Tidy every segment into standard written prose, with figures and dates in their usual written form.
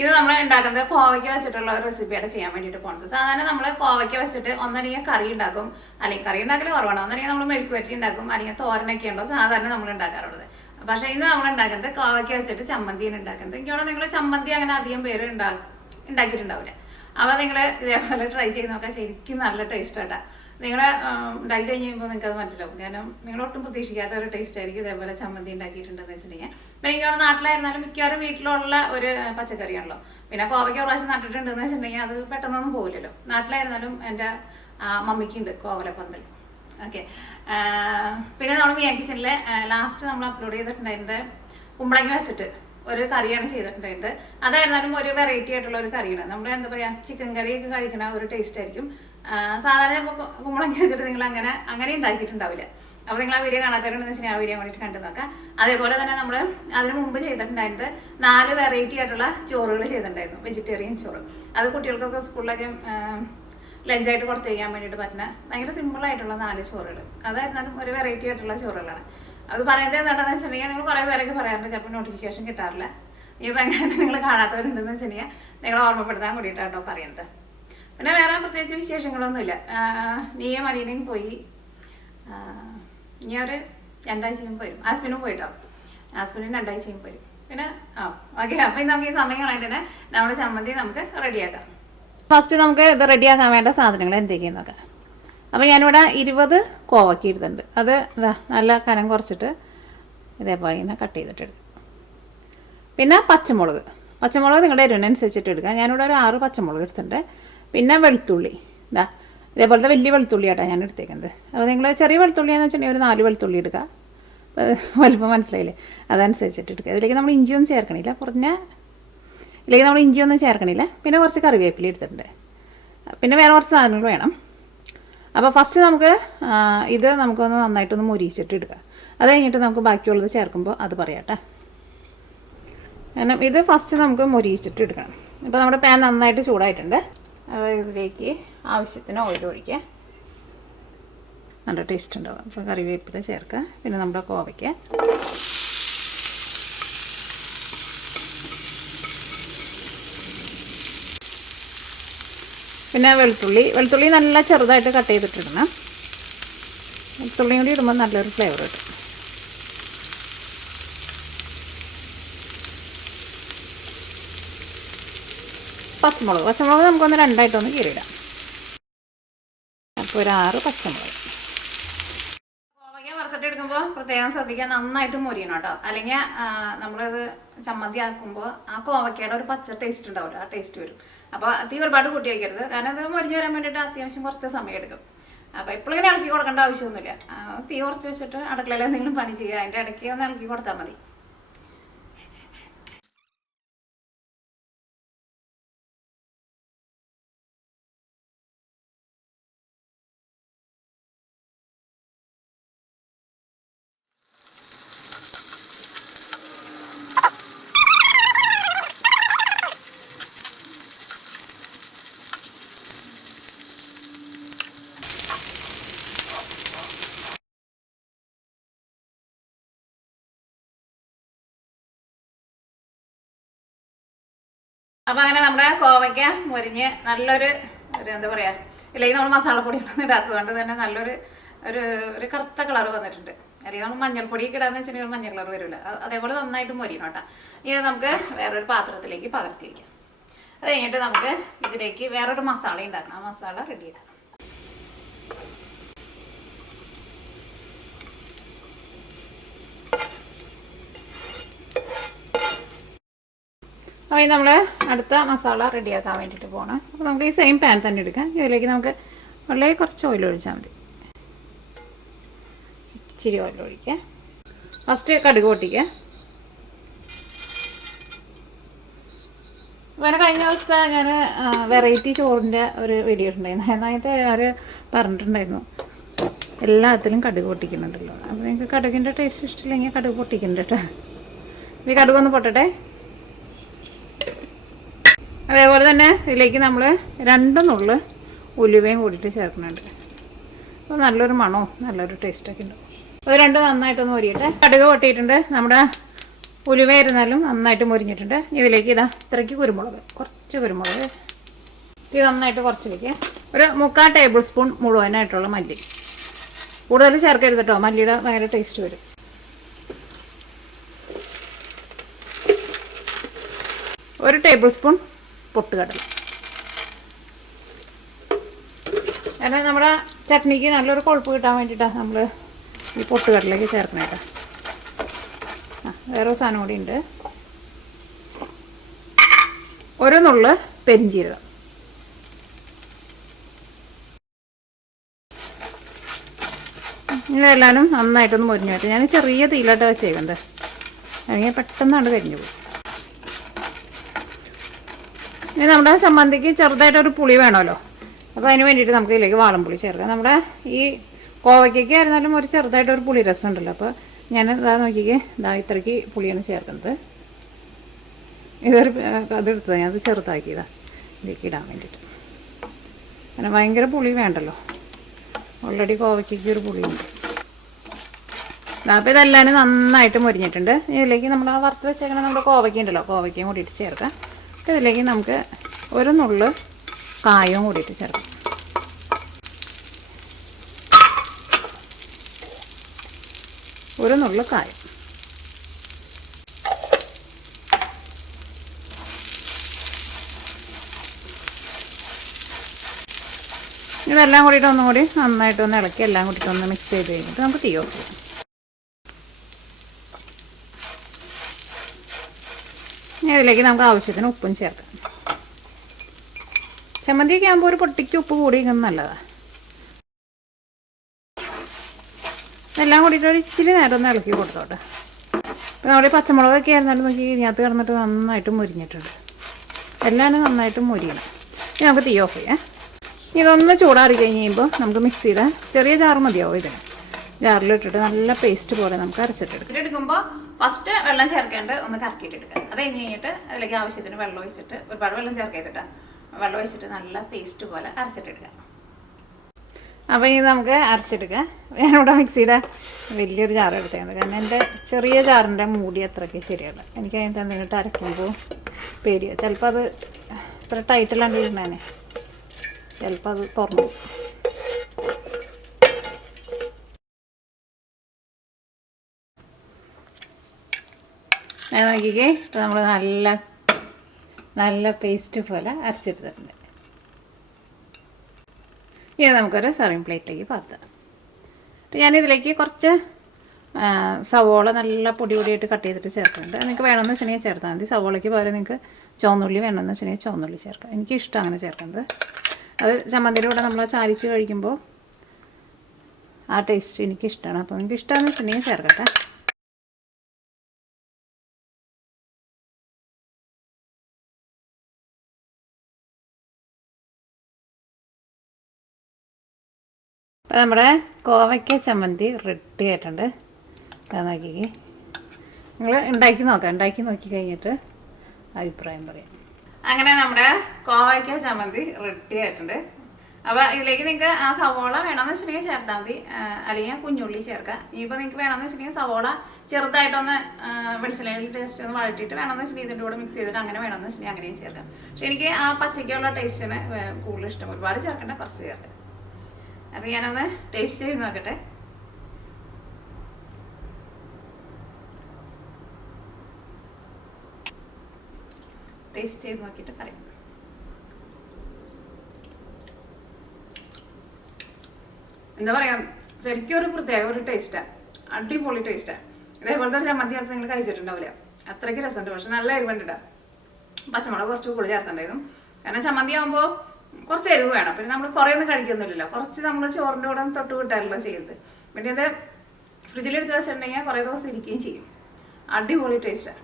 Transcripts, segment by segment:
ഇത് നമ്മൾ ഉണ്ടാക്കുന്നത് കോവയ്ക്ക വെച്ചിട്ടുള്ള ഒരു റെസിപ്പിയാണ് ചെയ്യാൻ വേണ്ടിയിട്ട് പോകുന്നത്. സാധാരണ നമ്മൾ കോവയ്ക്ക വെച്ചിട്ട് ഒന്നല്ലെങ്കിൽ കറി ഉണ്ടാക്കും, അല്ലെങ്കിൽ കറി ഉണ്ടാക്കൽ കുറവാണ്, ഒന്നല്ലെങ്കിൽ നമ്മൾ മെഴുക്കുവരട്ടി ഉണ്ടാക്കും, അല്ലെങ്കിൽ തോരനൊക്കെ ഉണ്ടോ സാധാരണ നമ്മൾ ഉണ്ടാക്കാറുള്ളത്. പക്ഷേ ഇന്ന് നമ്മൾ ഉണ്ടാക്കുന്നത് കോവയ്ക്ക വെച്ചിട്ട് ചമ്മന്തിയാണ് ഉണ്ടാക്കുന്നത്. എനിക്കോടെ നിങ്ങൾ ചമ്മന്തി അങ്ങനെ അധികം പേര് ഉണ്ടാക്കിയിട്ടുണ്ടാവില്ല. അപ്പോൾ നിങ്ങൾ ഇതേപോലെ ട്രൈ ചെയ്ത് നോക്കാൻ ശരിക്കും നല്ല ടേസ്റ്റ് ആട്ടാ. നിങ്ങൾ ഉണ്ടാക്കി കഴിഞ്ഞ് കഴിയുമ്പോൾ നിങ്ങൾക്ക് അത് മനസ്സിലാവും. കാരണം നിങ്ങൾ ഒട്ടും പ്രതീക്ഷിക്കാത്ത ഒരു ടേസ്റ്റ് ആയിരിക്കും ഇതേപോലെ ചമ്മന്തി ഉണ്ടാക്കിയിട്ടുണ്ടെന്ന് വെച്ചിട്ടുണ്ടെങ്കിൽ. പിന്നെ എനിക്കവിടെ നാട്ടിലായിരുന്നാലും മിക്കവാറും വീട്ടിലുള്ള ഒരു പച്ചക്കറിയാണല്ലോ. പിന്നെ കോവയ്ക്ക പ്രാവശ്യം നട്ടിട്ടുണ്ടെന്ന് വെച്ചിട്ടുണ്ടെങ്കിൽ അത് പെട്ടെന്നൊന്നും പോകില്ലല്ലോ. നാട്ടിലായിരുന്നാലും എൻ്റെ മമ്മിക്കുണ്ട് കോവലപ്പന്തൽ. ഓക്കെ. പിന്നെ നമ്മൾ മിയാ കിച്ചണിലെ ലാസ്റ്റ് നമ്മൾ അപ്ലോഡ് ചെയ്തിട്ടുണ്ടായിരുന്നത് കുമ്പളങ്ങ വെച്ചിട്ട് ഒരു കറിയാണ് ചെയ്തിട്ടുണ്ടായിരുന്നത്. അതായിരുന്നാലും ഒരു വെറൈറ്റി ആയിട്ടുള്ള ഒരു കറിയാണ്. നമ്മൾ എന്താ പറയുക, ചിക്കൻ കറിയൊക്കെ കഴിക്കുന്ന ഒരു ടേസ്റ്റ് ആയിരിക്കും. സാധാരണ ഇപ്പോൾ കുമ്പളങ്ങ വെച്ചിട്ട് നിങ്ങൾ അങ്ങനെ ഉണ്ടാക്കിയിട്ടുണ്ടാവില്ല. അപ്പോൾ നിങ്ങൾ ആ വീഡിയോ കാണാത്തവരുണ്ടെന്ന് വെച്ചിട്ടുണ്ടെങ്കിൽ ആ വീഡിയോ വേണ്ടിയിട്ട് കണ്ടു നോക്കാം. അതേപോലെ തന്നെ നമ്മൾ അതിന് മുമ്പ് ചെയ്തിട്ടുണ്ടായിരുന്നത് 4 വെറൈറ്റി ആയിട്ടുള്ള ചോറുകൾ ചെയ്തിട്ടുണ്ടായിരുന്നു. വെജിറ്റേറിയൻ ചോറ്. അത് കുട്ടികൾക്കൊക്കെ സ്കൂളിലൊക്കെ ലഞ്ചായിട്ട് കൊടുത്തു കഴിക്കാൻ വേണ്ടിയിട്ട് പറ്റുന്ന ഭയങ്കര സിമ്പിളായിട്ടുള്ള 4 ചോറുകൾ. അതായിരുന്നാലും ഒരു വെറൈറ്റി ആയിട്ടുള്ള ചോറുകളാണ്. അത് പറയുന്നത് എന്താണെന്ന് വെച്ചിട്ടുണ്ടെങ്കിൽ നിങ്ങൾ കുറേ പേരൊക്കെ പറയാറുണ്ട്, ചിലപ്പോൾ നോട്ടിഫിക്കേഷൻ കിട്ടാറില്ല. ഇപ്പം എങ്ങനെ നിങ്ങൾ കാണാത്തവരുണ്ടെന്ന് വെച്ചിട്ടുണ്ടെങ്കിൽ നിങ്ങൾ ഓർമ്മപ്പെടുത്താൻ വേണ്ടിയിട്ടാട്ടോ പറയുന്നത്. പിന്നെ വേറെ പ്രത്യേകിച്ച് വിശേഷങ്ങളൊന്നുമില്ല. നീയും അലീനയും പോയി. ഇനി ഒരു 2 ആഴ്ചയും വരും. ഹസ്ബൻഡും പോയിട്ടോ. ഹസ്ബൻഡിന് 2 ആഴ്ചയും വരും. പിന്നെ ഓക്കെ. അപ്പം നമുക്ക് ഈ സമയം കളയാൻ തന്നെ നമ്മുടെ ചമ്മന്തി നമുക്ക് റെഡിയാക്കാം. ഫസ്റ്റ് നമുക്ക് ഇത് റെഡിയാക്കാൻ വേണ്ട സാധനങ്ങൾ എന്തൊക്കെയാന്ന് നോക്കാം. അപ്പോൾ ഞാനിവിടെ 20 കോവയ്ക്ക എടുത്തിട്ടുണ്ട്. അത് നല്ല കനം കുറച്ചിട്ട് ഇതേപോലെ ഇങ്ങനെ കട്ട് ചെയ്തിട്ട് എടുക്കും. പിന്നെ പച്ചമുളക് നിങ്ങളുടെ എരിവിനനുസരിച്ചിട്ട് എടുക്കുക. ഞാനിവിടെ ഒരു 6 പച്ചമുളക് എടുത്തിട്ടുണ്ട്. പിന്നെ വെളുത്തുള്ളി ഇതേപോലത്തെ വലിയ വെളുത്തുള്ളി ആട്ടോ ഞാൻ എടുത്തേക്കുന്നത്. അപ്പോൾ നിങ്ങൾ ചെറിയ വെളുത്തുള്ളിയാണെന്ന് വെച്ചിട്ടുണ്ടെങ്കിൽ ഒരു 4 വെളുത്തുള്ളി എടുക്കുക. വലുപ്പം മനസ്സിലായില്ലേ, അതനുസരിച്ചിട്ട് എടുക്കുക. ഇതിലേക്ക് നമ്മൾ ഇഞ്ചിയൊന്നും ചേർക്കണില്ല, പിന്നെ കുറച്ച് കറിവേപ്പില എടുത്തിട്ടുണ്ട്. പിന്നെ വേറെ കുറച്ച് സാധനങ്ങൾ വേണം. അപ്പോൾ ഫസ്റ്റ് നമുക്ക് ഇത് നമുക്കൊന്ന് നന്നായിട്ടൊന്ന് മുരിച്ചിട്ട് എടുക്കുക. അത് കഴിഞ്ഞിട്ട് നമുക്ക് ബാക്കിയുള്ളത് ചേർക്കുമ്പോൾ അത് പറയാട്ടെ. കാരണം ഇത് ഫസ്റ്റ് നമുക്ക് മുരിച്ചിട്ട് എടുക്കണം. ഇപ്പോൾ നമ്മുടെ പാൻ നന്നായിട്ട് ചൂടായിട്ടുണ്ട്. ഇതിലേക്ക് ആവശ്യത്തിന് ഓയിൽ ഒഴിക്കുക. നല്ല ടേസ്റ്റ് ഉണ്ടാവും. അപ്പോൾ കറിവേപ്പില ചേർക്കുക. പിന്നെ നമ്മുടെ കോവയ്ക്ക, പിന്നെ വെളുത്തുള്ളി നല്ല ചെറുതായിട്ട് കട്ട് ചെയ്തിട്ടിടണം. വെളുത്തുള്ളിയും കൂടി ഇടുമ്പോൾ നല്ലൊരു ഫ്ലേവർ കിട്ടും. പച്ചമുളക് നമുക്കൊന്ന് 2ആയിട്ടൊന്ന് കീറിയിടാം. അപ്പോൾ ഒരു 6 പച്ചമുളക്. കോവയ്ക്ക വറുത്തിട്ട് എടുക്കുമ്പോൾ പ്രത്യേകം ശ്രദ്ധിക്കുക, നന്നായിട്ട് മൊരിയണം കേട്ടോ. അല്ലെങ്കിൽ നമ്മളത് ചമ്മന്തി ആക്കുമ്പോൾ ആ കോവയ്ക്കയുടെ ഒരു പച്ച ടേസ്റ്റ് ഉണ്ടാവില്ല, ആ ടേസ്റ്റ് വരും. അപ്പോൾ തീ ഒരുപാട് കൂട്ടി വയ്ക്കരുത്. കാരണം അത് മൊരിഞ്ഞ് വരാൻ വേണ്ടിയിട്ട് അത്യാവശ്യം കുറച്ച് സമയം എടുക്കും. അപ്പോൾ എപ്പോഴും ഇങ്ങനെ ഇളക്കി കൊടുക്കേണ്ട ആവശ്യമൊന്നുമില്ല. തീ കുറച്ച് വെച്ചിട്ട് അടുക്കളയിൽ എന്തെങ്കിലും പണി ചെയ്യുക, അതിൻ്റെ ഇടയ്ക്ക് ഒന്ന് ഇളക്കി കൊടുത്താൽ മതി. അപ്പോൾ അങ്ങനെ നമ്മുടെ കോവയ്ക്ക മുരിഞ്ഞ് നല്ലൊരു എന്താ പറയുക, ഇല്ലെങ്കിൽ നമ്മൾ മസാലപ്പൊടികളൊന്നും ഇടാത്തതുകൊണ്ട് തന്നെ നല്ലൊരു ഒരു കറുത്ത കളർ വന്നിട്ടുണ്ട്. അല്ലെങ്കിൽ നമ്മൾ മഞ്ഞൾപ്പൊടിയൊക്കെ ഇടാന്ന് വെച്ചിട്ടുണ്ടെങ്കിൽ മഞ്ഞൾ കളർ വരില്ല. അതേപോലെ നന്നായിട്ട് മുരിയണം കേട്ടോ. ഇത് നമുക്ക് വേറൊരു പാത്രത്തിലേക്ക് പകർത്തി വയ്ക്കാം. അത് കഴിഞ്ഞിട്ട് നമുക്ക് ഇതിലേക്ക് വേറൊരു മസാല ഉണ്ടാക്കണം. ആ മസാല റെഡിയാക്കാം. അപ്പോൾ നമ്മൾ അടുത്ത മസാല റെഡിയാക്കാൻ വേണ്ടിയിട്ട് പോകണം. അപ്പോൾ നമുക്ക് ഈ സെയിം പാൻ തന്നെ എടുക്കാം. ഇതിലേക്ക് നമുക്ക് വളരെ കുറച്ച് ഓയിൽ ഒഴിച്ചാൽ മതി. ഇച്ചിരി ഓയിൽ ഒഴിക്കുക. ഫസ്റ്റ് കടുക് പൊട്ടിക്കുക. വേറെ കഴിഞ്ഞ ദിവസത്തെ ഞാൻ വെറൈറ്റി ചോറിൻ്റെ ഒരു വീഡിയോ ഉണ്ടായിരുന്നു. അതിനകത്ത് ആര് പറഞ്ഞിട്ടുണ്ടായിരുന്നു എല്ലാത്തിലും കടുക് പൊട്ടിക്കുന്നുണ്ടല്ലോ. അപ്പോൾ നിങ്ങൾക്ക് കടുകിൻ്റെ ടേസ്റ്റ് ഇഷ്ടമില്ലെങ്കിൽ കടുക് പൊട്ടിക്കുന്നുണ്ട് കേട്ടോ. ഈ കടുകൊന്ന് പൊട്ടട്ടെ. അതേപോലെ തന്നെ ഇതിലേക്ക് നമ്മൾ 2 നുള്ള് ഉലുവയും കൂടിയിട്ട് ചേർക്കുന്നുണ്ട്. അപ്പോൾ നല്ലൊരു മണവും നല്ലൊരു ടേസ്റ്റൊക്കെ ഉണ്ടാവും. അത് 2 നന്നായിട്ടൊന്ന് പൊരിയട്ടെ. കടുക് പൊട്ടിയിട്ടുണ്ട്. നമ്മുടെ ഉലുവായിരുന്നാലും നന്നായിട്ട് മുരിഞ്ഞിട്ടുണ്ട്. ഇതിലേക്ക് ഇതാ ഇത്രയ്ക്ക് കുരുമുളക്, കുറച്ച് കുരുമുളക് ഇത് നന്നായിട്ട് കുറച്ച് വയ്ക്കുക. ഒരു 3/4 ടേബിൾ സ്പൂൺ മുഴുവനായിട്ടുള്ള മല്ലി. കൂടുതൽ ചേർക്കരുത് കേട്ടോ, മല്ലിയുടെ ഭയങ്കര ടേസ്റ്റ് വരും. 1 ടേബിൾ സ്പൂൺ പൊട്ടുകടല. കാരണം നമ്മുടെ ചട്നിക്ക് നല്ലൊരു കൊഴുപ്പ് കിട്ടാൻ വേണ്ടിയിട്ടാണ് നമ്മൾ ഈ പൊട്ടുകടലേക്ക് ചേർക്കണം കേട്ടോ. വേറെ സാധനം കൂടി ഉണ്ട്, ഒരു നുള്ള് പെരിഞ്ചീരകം. ഇതെല്ലാവരും നന്നായിട്ടൊന്ന് മുരിഞ്ഞായിട്ട് ഞാൻ ചെറിയ തീയിലായിട്ട് വെച്ചേക്കുന്നത്, അല്ലെങ്കിൽ പെട്ടെന്നാണ് കരിഞ്ഞു പോകും. ഇനി നമ്മുടെ ചമ്മന്തിക്ക് ചെറുതായിട്ടൊരു പുളി വേണമല്ലോ, അപ്പോൾ അതിന് വേണ്ടിയിട്ട് നമുക്ക് ഇതിലേക്ക് വാളംപുളി ചേർക്കാം. നമ്മുടെ ഈ കോവയ്ക്കൊക്കെ ആയിരുന്നാലും ഒരു ചെറുതായിട്ടൊരു പുളി രസം ഉണ്ടല്ലോ, അപ്പോൾ ഞാൻ ഇതാ നോക്കിക്കേ, ഇതാ ഇത്രയ്ക്ക് പുളിയാണ് ചേർക്കുന്നത്. ഇതൊരു അതെടുത്തത് ഞാൻ അത് ചെറുതാക്കിയതാണ് ഇതിലേക്ക് ഇടാൻ വേണ്ടിയിട്ട്. അങ്ങനെ ഭയങ്കര പുളി വേണ്ടല്ലോ, ഓൾറെഡി കോവയ്ക്കൊക്കെ ഒരു പുളിയുണ്ട്. അപ്പോൾ ഇതെല്ലാം നന്നായിട്ട് മുരിഞ്ഞിട്ടുണ്ട്. ഇതിലേക്ക് നമ്മൾ ആ വറുത്ത് വെച്ചേക്കണം നമ്മുടെ കോവയ്ക്ക ഉണ്ടല്ലോ, കോവയ്ക്കയും കൂടിയിട്ട് ചേർക്കാം. ഇതിലേക്ക് നമുക്ക് ഒരു നുള്ള് കായവും കൂടിയിട്ട് ചേർക്കാം. ഒരു നുള്ള് കായം. ഇതെല്ലാം കൂടിയിട്ട് ഒന്നും കൂടി നന്നായിട്ടൊന്ന് ഇളക്കി എല്ലാം കൂടിയിട്ട് ഒന്ന് മിക്സ് ചെയ്ത് കഴിഞ്ഞിട്ട് നമുക്ക് തീ ഓഫ് ചെയ്യാം. ഇതിലേക്ക് നമുക്ക് ആവശ്യത്തിന് ഉപ്പും ചേർക്കാം. ചമ്മന്തിയൊക്കെ ആകുമ്പോൾ ഒരു പൊട്ടിക്ക് ഉപ്പ് കൂടിയിരിക്കുന്നത് നല്ലതാണ്. എല്ലാം കൂടിയിട്ട് ഒരു ഇച്ചിരി നേരം ഒന്ന് ഇളക്കി കൊടുത്തോട്ടെ. അപ്പോൾ നമ്മുടെ പച്ചമുളകൊക്കെ ആയിരുന്നാലും നോക്കി ഇതിനകത്ത് കിടന്നിട്ട് നന്നായിട്ട് മുരിഞ്ഞിട്ടുണ്ട്. എല്ലാം നന്നായിട്ട് മുരിയണം. ഇനി നമുക്ക് തീ ഓഫ് ചെയ്യാം. ഇതൊന്ന് ചൂടാറി കഴിഞ്ഞ് കഴിയുമ്പോൾ നമുക്ക് മിക്സിയുടെ ചെറിയ ജാറ് മതിയാവും. ഇതിന് ജാറിലിട്ടിട്ട് നല്ല പേസ്റ്റ് പോലെ നമുക്ക് അരച്ചിട്ടെടുക്കാം. എടുക്കുമ്പോൾ ഫസ്റ്റ് വെള്ളം ചേർക്കേണ്ട ഒന്ന് കറക്കിയിട്ടെടുക്കാം. അത് കഴിഞ്ഞ് കഴിഞ്ഞിട്ട് അതിലേക്ക് ആവശ്യത്തിന് വെള്ളം ഒഴിച്ചിട്ട്, ഒരുപാട് വെള്ളം ചേർക്കരുതിട്ടാ, വെള്ളം ഒഴിച്ചിട്ട് നല്ല പേസ്റ്റ് പോലെ അരച്ചിട്ടെടുക്കാം. അപ്പോൾ ഇത് നമുക്ക് അരച്ചെടുക്കാം. ഞാനിവിടെ മിക്സിയുടെ വലിയൊരു ജാർ എടുത്തേക്കുന്നത്, കാരണം എൻ്റെ ചെറിയ ജാറിൻ്റെ മൂടി അത്രയ്ക്ക് ശരിയല്ല. എനിക്ക് അതിന് എന്തെങ്കിലും അരയ്ക്കുമ്പോൾ പേടിയാണ്. ചിലപ്പോൾ അത് ഇത്ര ടൈറ്റിലാണ്ട് ഇരുന്നേനെ, ചിലപ്പോൾ അത് തുറന്നു. നോക്കിക്കേ, ഇപ്പോൾ നമ്മൾ നല്ല പേസ്റ്റ് പോലെ അരച്ചെടുത്തിട്ടുണ്ട്. ഇത് നമുക്കൊരു സർവിങ് പ്ലേറ്റിലേക്ക് പകർത്താം. ഞാനിതിലേക്ക് കുറച്ച് സവോള നല്ല പൊടിയായിട്ട് കട്ട് ചെയ്തിട്ട് ചേർക്കുന്നുണ്ട്. നിങ്ങൾക്ക് വേണമെന്ന് വെച്ചിട്ടുണ്ടെങ്കിൽ ചേർത്താൽ മതി. സവോളയ്ക്ക് പകരം നിങ്ങൾക്ക് ചുവന്നുള്ളി വേണമെന്ന് വെച്ചിട്ടുണ്ടെങ്കിൽ ചുവന്നുള്ളി ചേർക്കാം. എനിക്കിഷ്ടം അങ്ങനെ ചേർക്കുന്നത്. അത് ചമ്മന്തിയുടെ കൂടെ നമ്മൾ ചാലിച്ച് കഴിക്കുമ്പോൾ ആ ടേസ്റ്റ് എനിക്കിഷ്ടമാണ്. അപ്പോൾ നിങ്ങൾക്ക് ഇഷ്ടമാണെന്ന് വെച്ചിട്ടുണ്ടെങ്കിൽ ചേർക്കട്ടെ. അപ്പോൾ നമ്മുടെ കോവയ്ക്ക ചമ്മന്തി റെഡി ആയിട്ടുണ്ട്. അത് നോക്കിക്കേ, നിങ്ങൾ ഉണ്ടാക്കി നോക്കാം. ഉണ്ടാക്കി നോക്കി കഴിഞ്ഞിട്ട് അഭിപ്രായം പറയാം. അങ്ങനെ നമ്മുടെ കോവയ്ക്ക ചമ്മന്തി റെഡി ആയിട്ടുണ്ട്. അപ്പോൾ ഇതിലേക്ക് നിങ്ങൾക്ക് ആ സവോള വേണമെന്ന് വെച്ചിട്ടുണ്ടെങ്കിൽ ചേർത്താൽ മതി, അല്ലെങ്കിൽ കുഞ്ഞുള്ളി ചേർക്കാം. ഇനിയിപ്പോൾ നിങ്ങൾക്ക് വേണമെന്ന് വെച്ചിട്ടുണ്ടെങ്കിൽ സവോള ചെറുതായിട്ടൊന്ന് വെളിച്ചെണ്ണയിൽ ടേസ്റ്റ് ഒന്ന് വഴറ്റിയിട്ട് വേണമെന്ന് വെച്ചിട്ടുണ്ടെങ്കിൽ ഇതിൻ്റെ കൂടെ മിക്സ് ചെയ്തിട്ട് അങ്ങനെ വേണമെന്ന് വെച്ചിട്ടുണ്ടെങ്കിൽ അങ്ങനെയും ചേർക്കാം. പക്ഷേ എനിക്ക് ആ പച്ചയ്ക്കുള്ള ടേസ്റ്റിന് കൂടുതൽ ഇഷ്ടം. ഒരുപാട് ചേർക്കേണ്ട, കുറച്ച് ചേർക്കാം. അപ്പോൾ ഞാനൊന്ന് ടേസ്റ്റ് ചെയ്ത് നോക്കട്ടെ. ടേസ്റ്റ് ചെയ്ത് നോക്കിയിട്ട് പറയാം. എന്താ പറയാ, ശരിക്കും ഒരു പ്രത്യേക ഒരു ടേസ്റ്റാണ്, അടിപൊളി ടേസ്റ്റാണ്. ഇതേപോലത്തെ ഒരു ചമ്മന്തി ചേർത്ത് നിങ്ങൾ കഴിച്ചിട്ടുണ്ടാവില്ല, അത്രയ്ക്ക് രസമുണ്ട്. പക്ഷെ നല്ല എരിവുണ്ട്. പച്ചമുളക് കുറച്ച് കൂടുതൽ ചേർത്തിട്ടുണ്ടായിരുന്നു. കാരണം ചമ്മന്തി ആകുമ്പോൾ കുറച്ച് എരിവ് വേണം. പിന്നെ നമ്മൾ കുറേ ഒന്നും കഴിക്കുന്നില്ലല്ലോ, കുറച്ച് നമ്മൾ ചോറിൻ്റെ കൂടെ തൊട്ട് വിട്ടാലല്ലോ ചെയ്യുന്നത്. പിന്നെ ഇത് ഫ്രിഡ്ജിലെടുത്ത് വെച്ചിട്ടുണ്ടെങ്കിൽ കുറേ ദിവസം ഇരിക്കുകയും ചെയ്യും. അടിപൊളി ടേസ്റ്റാണ്,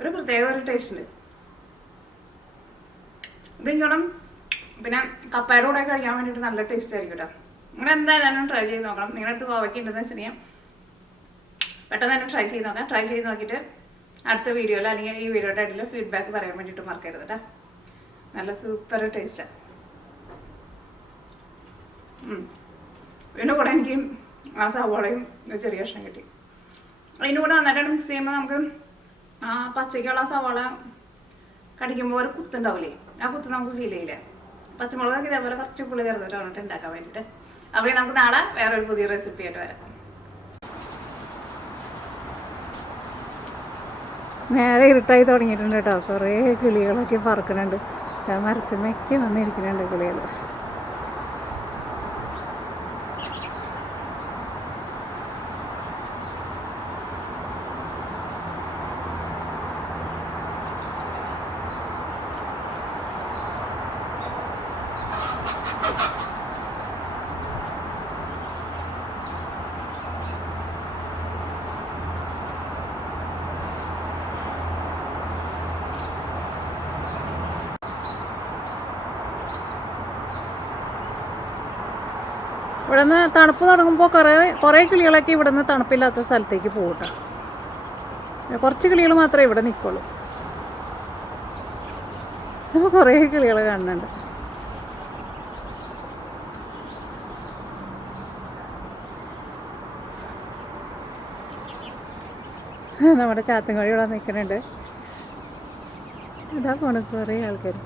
ഒരു പ്രത്യേക ഒരു ടേസ്റ്റ് ഉണ്ട്. ഇതിങ്ങോട്ടും പിന്നെ കപ്പയുടെ കൂടെ കഴിക്കാൻ വേണ്ടിയിട്ട് നല്ല ടേസ്റ്റ് ആയിരിക്കും കേട്ടോ. നിങ്ങൾ എന്തായാലും ട്രൈ ചെയ്ത് നോക്കണം. നിങ്ങളുടെ അടുത്ത് കോവയ്ക്ക ഉണ്ടെന്ന് വെച്ചിട്ടുണ്ടെങ്കിൽ പെട്ടെന്ന് തന്നെ ട്രൈ ചെയ്ത് നോക്കാം. ട്രൈ ചെയ്ത് നോക്കിയിട്ട് അടുത്ത വീഡിയോയിൽ അല്ലെങ്കിൽ ഈ വീഡിയോയുടെ ഇടയിൽ ഫീഡ്ബാക്ക് പറയാൻ വേണ്ടിയിട്ട് മറക്കരുത് കേട്ടോ. നല്ല സൂപ്പർ ടേസ്റ്റാണ്. ഇതിൻ്റെ കൂടെ എനിക്ക് ആ സവോളയും ചെറിയ കഷ്ണം കിട്ടി. അതിൻ്റെ കൂടെ നന്നായിട്ട് മിക്സ് ചെയ്യുമ്പോൾ നമുക്ക് ആ പച്ചയ്ക്കുള്ള സവാള കടിക്കുമ്പോൾ ഒരു കുത്തുണ്ടാവില്ലേ, ആ കുത്ത് നമുക്ക് ഫീൽ ചെയ്യില്ല. പച്ചമുളകൊക്കെ ഇതേപോലെ കുറച്ച് പുളി ചേർത്തിട്ട് ഉണ്ടാക്കാൻ വേണ്ടിയിട്ട്. അപ്പോൾ നമുക്ക് നാളെ വേറൊരു പുതിയ റെസിപ്പി ആയിട്ട് വരാം. നേരെ ഇരുട്ടായി തുടങ്ങിയിട്ടുണ്ട് കേട്ടോ. കുറേ കിളികളൊക്കെ പറക്കുന്നുണ്ട്. മരത്തിന്മേക്ക് വന്നിരിക്കുന്നുണ്ട് കിളികൾ. ഇവിടെ നിന്ന് തണുപ്പ് തുടങ്ങുമ്പോൾ കുറേ കിളികളൊക്കെ ഇവിടെ നിന്ന് തണുപ്പില്ലാത്ത സ്ഥലത്തേക്ക് പോകട്ടെ. കുറച്ച് കിളികൾ മാത്രമേ ഇവിടെ നിൽക്കുള്ളൂ. അപ്പോൾ കുറേ കിളികൾ കാണുന്നുണ്ട്. നമ്മുടെ ചാത്തുംകോഴി ഇവിടെ നിൽക്കുന്നുണ്ട്. ഇതാ പോണ കുറേ ആൾക്കാർ.